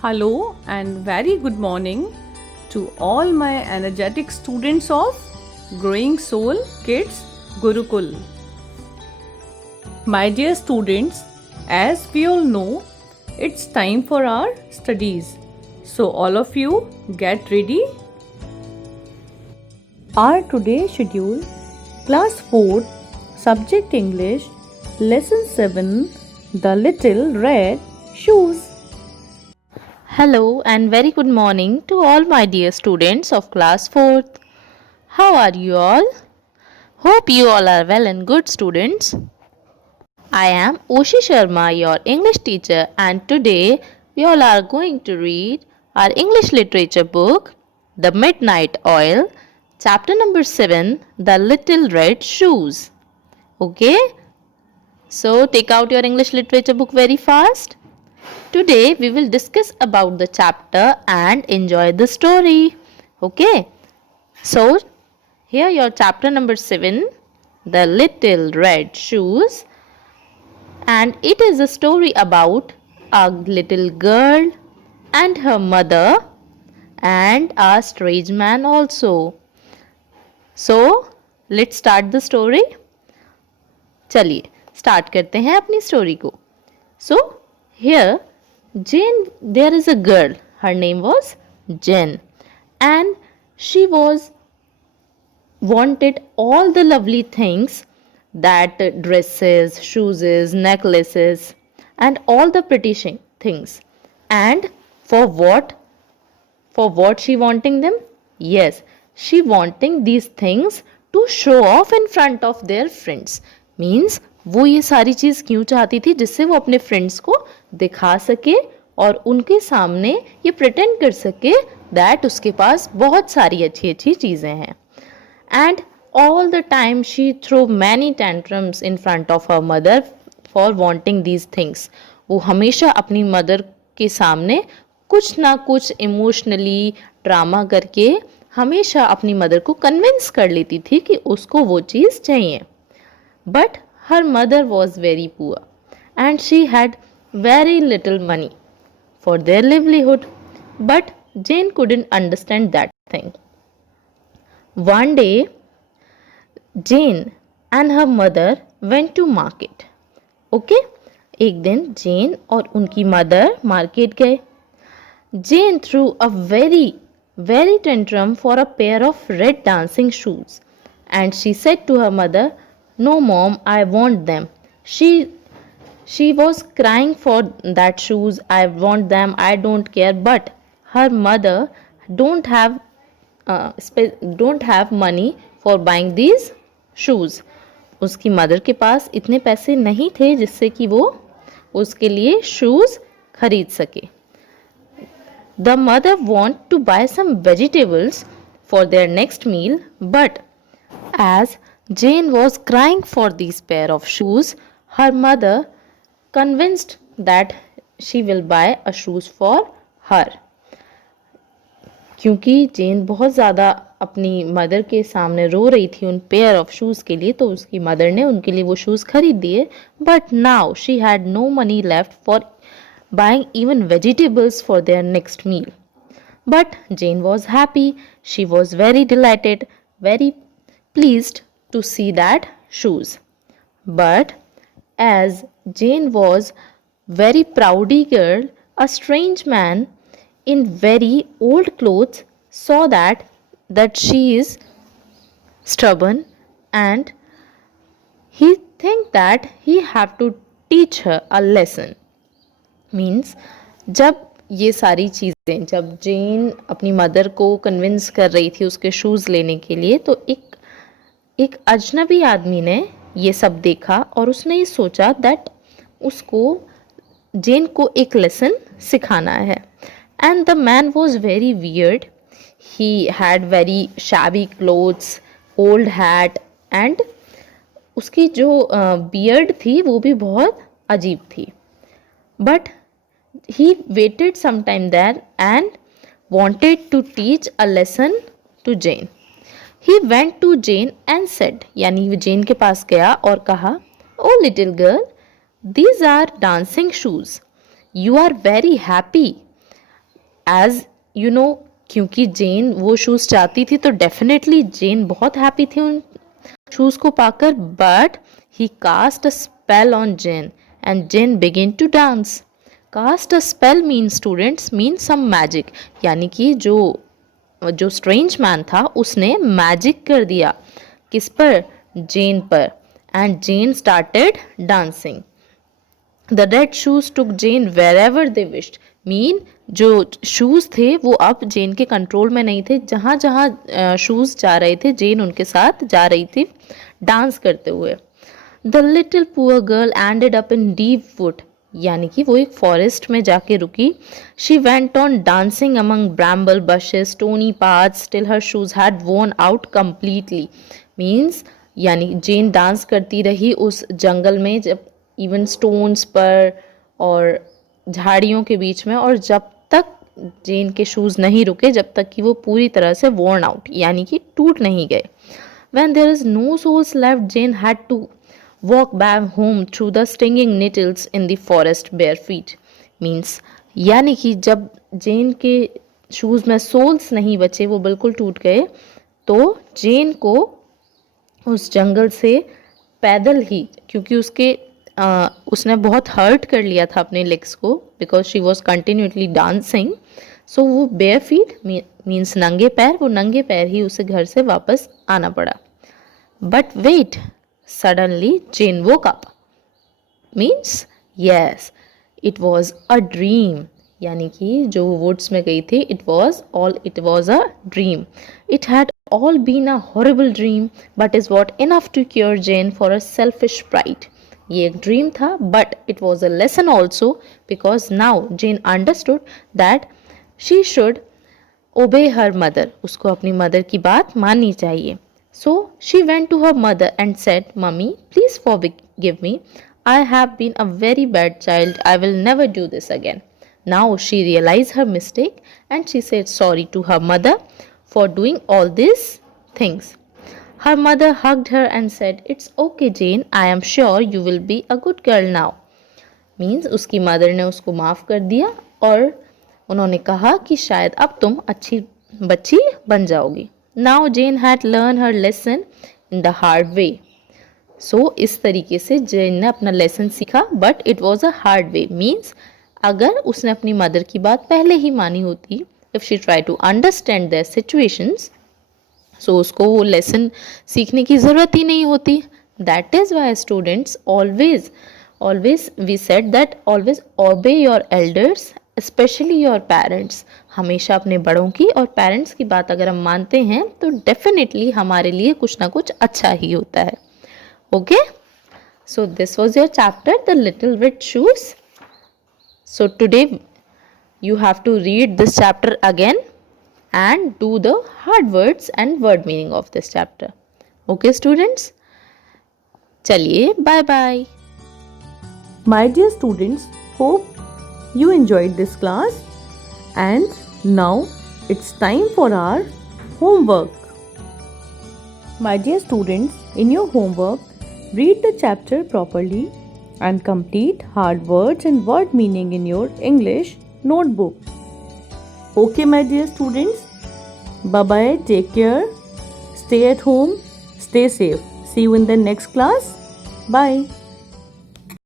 Hello and very good morning to all my energetic students of Growing Soul Kids Gurukul. My dear students, as we all know, it's time for our studies. So all of you get ready. Our today's schedule: Class 4, Subject English, Lesson 7, The Little Red Shoes. Hello and very good morning to all my dear students of class 4th. How are you all? Hope you all are well and good students. I am Oshi Sharma, your English teacher, and today we all are going to read our English literature book, The Midnight Oil, chapter number 7, The Little Red Shoes. Okay? So take out your English literature book very fast. Today we will discuss about the chapter and enjoy the story. Okay. So here your chapter number 7, The Little Red Shoes, and it is a story about a little girl and her mother and a strange man also. So let's start the story. चलिए start करते हैं अपनी story को. So here Jane, there is a girl, her name was Jane, and she was wanted all the lovely things, that dresses, shoes, necklaces, and all the pretty things. And for what? For what she wanting them? Yes, she wanting these things to show off in front of their friends. Means वो ये सारी चीज़ क्यों चाहती थी? जिससे वो अपने friends को दिखा सके और उनके सामने ये प्रिटेंड कर सके दैट उसके पास बहुत सारी अच्छी अच्छी चीज़ें हैं. And all the time she throw many tantrums in front of her mother for wanting these things. वो हमेशा अपनी मदर के सामने कुछ ना कुछ इमोशनली ड्रामा करके हमेशा अपनी मदर को कन्विंस कर लेती थी कि उसको वो चीज़ चाहिए. But her mother was very poor and she had very little money for their livelihood. But Jane couldn't understand that thing. One day, Jane and her mother went to market. Okay? एक दिन Jane और उनकी mother market गए. Jane threw a very tantrum for a pair of red dancing shoes, and she said to her mother, "No, mom, I want them." She was crying for that shoes. "I want them. I don't care." But her mother don't have money for buying these shoes. उसकी mother के पास इतने पैसे नहीं थे जिससे कि वो उसके लिए शूज खरीद सके. The mother want to buy some vegetables for their next meal, but as Jane was crying for these pair of shoes, her mother convinced that she will buy a shoes for her. क्योंकि जेन बहुत ज़्यादा अपनी mother के सामने रो रही थी उन pair of shoes के लिए, तो उसकी मदर ने उनके लिए वो शूज़ खरीद दिए. But now she had no money left for buying even vegetables for their next meal. But Jane was happy. She was very delighted, very pleased to see that shoes. But as Jane was very proudy girl, a strange man in very old clothes saw that she is stubborn, and he think that he have to teach her a lesson. Means जब ये सारी चीज़ें, जब जेन अपनी mother को convince कर रही थी उसके शूज़ लेने के लिए, तो एक अजनबी आदमी ने ये सब देखा और उसने ये सोचा दैट उसको जेन को एक लेसन सिखाना है. And the man was very weird. He had very shabby clothes, old hat, and उसकी जो बियर्ड थी वो भी बहुत अजीब थी. But he waited some time there and wanted to teach a lesson to Jane. He went to Jane and said, यानी वो जेन के पास गया और कहा, "Oh little girl, these are dancing shoes. You are very happy. As you know, क्योंकि Jane वो shoes चाहती थी तो डेफिनेटली जेन बहुत हैप्पी थी उन शूज़ को पाकर, but he cast a spell on Jane and Jane begin to dance. Cast a spell mean students mean some magic, यानी कि जो स्ट्रेंज मैन था उसने मैजिक कर दिया. किस पर? जेन पर. And Jane started dancing. The red shoes took Jane wherever they wished, mean जो शूज़ थे वो अब जेन के कंट्रोल में नहीं थे. जहाँ जहाँ शूज़ जा रहे थे जेन उनके साथ जा रही थी डांस करते हुए. The little poor girl ended up in deep wood, यानी कि वो एक फॉरेस्ट में जाके रुकी. She went on dancing among bramble bushes stony paths till her shoes had worn out completely. Means यानी जेन डांस करती रही उस जंगल में, जब इवन स्टोन्स पर और झाड़ियों के बीच में, और जब तक जेन के शूज़ नहीं रुके, जब तक कि वो पूरी तरह से वोर्न आउट यानी कि टूट नहीं गए. When there is no soles left, Jane had to walk back home through the stinging nettles in the forest bare feet. Means यानी कि जब जेन के शूज़ में सोल्स नहीं बचे, वो बिल्कुल टूट गए, तो जेन को उस जंगल से पैदल ही, क्योंकि उसने बहुत हर्ट कर लिया था अपने लेग्स को, because she was continuously dancing. So वो बेयर फीट मीन्स नंगे पैर, वो नंगे पैर ही उसे घर से वापस आना पड़ा. But wait, suddenly Jane woke up. Means yes, it was a dream, यानी कि जो वुड्स में गई थी it was a dream. It had all been a horrible dream, but is what enough to cure Jane for a selfish pride. ये एक dream था, but it was a lesson also, because now Jane understood that she should obey her mother. उसको अपनी mother की बात माननी चाहिए. So she went to her mother and said, "Mummy, please forgive me. I have been a very bad child. I will never do this again." Now she realized her mistake and she said sorry to her mother for doing all these things. Her mother hugged her and said, "It's okay, Jane. I am sure you will be a good girl now." Means उसकी mother ने उसको माफ़ कर दिया और उन्होंने कहा कि शायद अब तुम अच्छी बच्ची बन जाओगी. Now Jane had learned her lesson in the hard way. So इस तरीके से जेन ने अपना लेसन सीखा, but it was a hard way. Means अगर उसने अपनी मदर की बात पहले ही मानी होती, if she tried to understand their situations, so उसको वो लेसन सीखने की ज़रूरत ही नहीं होती. That is why students always we said that always obey your elders, especially your parents. हमेशा अपने बड़ों की और पेरेंट्स की बात अगर हम मानते हैं तो डेफिनेटली हमारे लिए कुछ ना कुछ अच्छा ही होता है. Okay? So this was your chapter, The Little Red Shoes. So today you have to read this chapter again and do the hard words and word meaning of this chapter. Okay students? चलिए bye bye. My dear students, hope you enjoyed this class, and now it's time for our homework. My dear students, in your homework, read the chapter properly and complete hard words and word meaning in your English notebook. Okay, my dear students? Bye-bye. Take care. Stay at home. Stay safe. See you in the next class. Bye.